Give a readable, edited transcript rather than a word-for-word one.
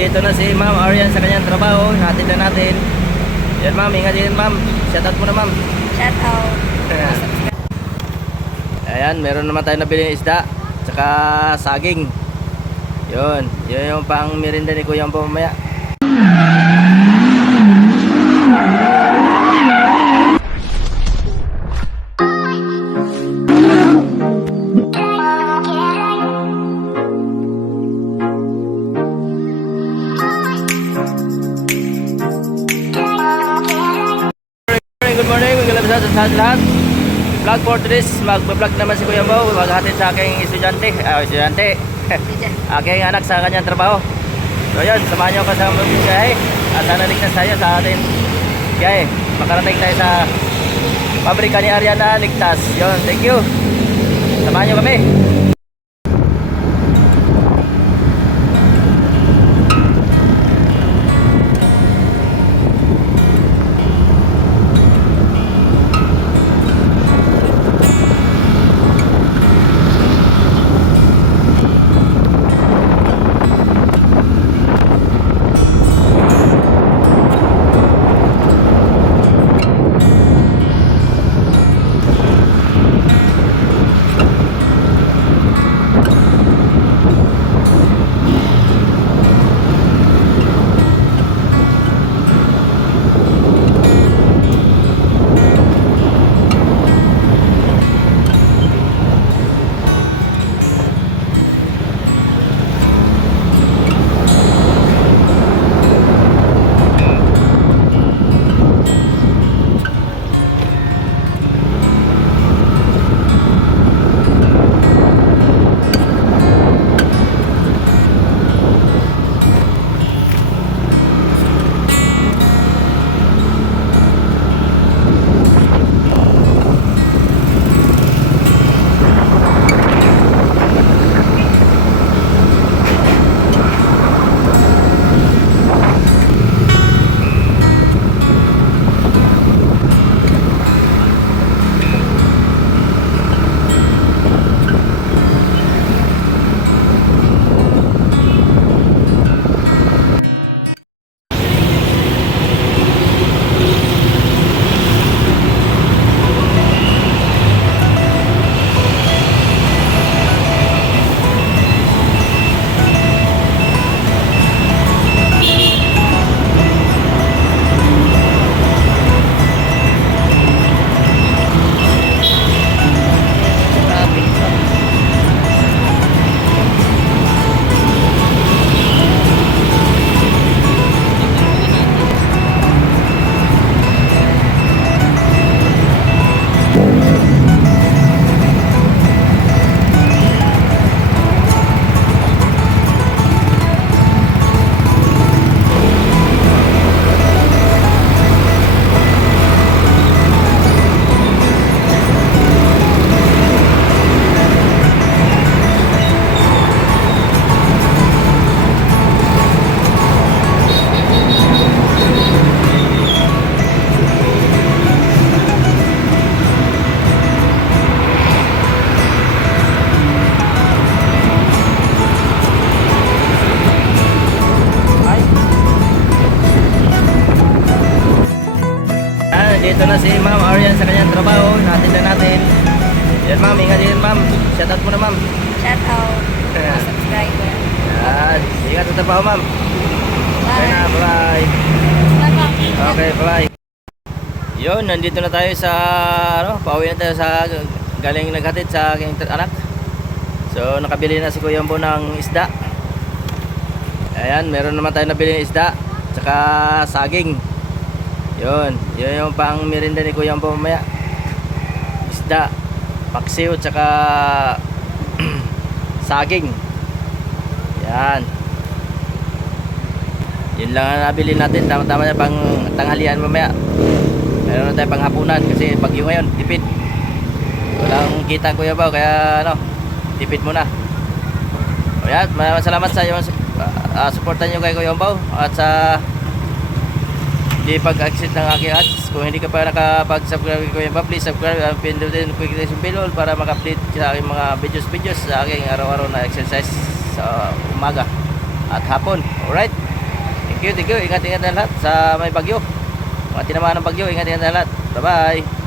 nandito na si Ma'am Arian sa kanyang trabaho. Hatid na natin. Yan ma'am, ingat din ma'am. Shoutout mo na ma'am. Shout out. Ayan, meron naman tayo nabili ng isda. Tsaka saging. Yun yung pang merinda ni Kuya po mamaya. Good morning, maglalabas sa lahat. Vlog for today's, mag-vlog naman si Kuya Bo. Maghatid sa aking estudyante. Aking anak sa kanyang trabaho. So yun, samahan nyo kasama mo biyahe. At sana ligtas tayo sa atin biyahe. Makarating tayo sa pabrika ni Ariana, ligtas. Yun, thank you. Samahan nyo kami. Dito na si Ma'am Arian sa kanyang trabaho. Hatid na natin. Yan ma'am, ingat din ma'am. Shoutout mo na ma'am. Shout out. Mga subscriber. Yan, ingat sa trabaho ma'am. Okay na, bye. Okay, bye. Yun, nandito na tayo sa pauwi na tayo sa galing naghatid sa aking anak. So nakabili na si Kuya Bo ng isda. Ayan, meron naman tayo nabili ng isda. Tsaka saging. Yun yung pang merinda ni Kuya Bo mamaya. Isda, paksiw, tsaka saging. Yan. Yun lang ang nabili natin. Tama-tama na pang tanghalian mamaya. Meron na tayo pang hapunan kasi bagyo ngayon, tipid. Walang kita Kuya Bo, kaya tipid muna. O yan, maraming salamat sa iyo. Supportan nyo kay Kuya Bo at sa di pag-exit ng aking ads. Kung hindi ka pa nakapag-subscribe kay Kuya Bo, please subscribe and pindutin quick notification bell para maka-update sa aking mga videos sa aking araw-araw na exercise sa umaga. at hapon. Alright? Thank you. Ingat na lahat sa may bagyo. Mga tinamaan ng bagyo, ingat na lahat. Bye-bye.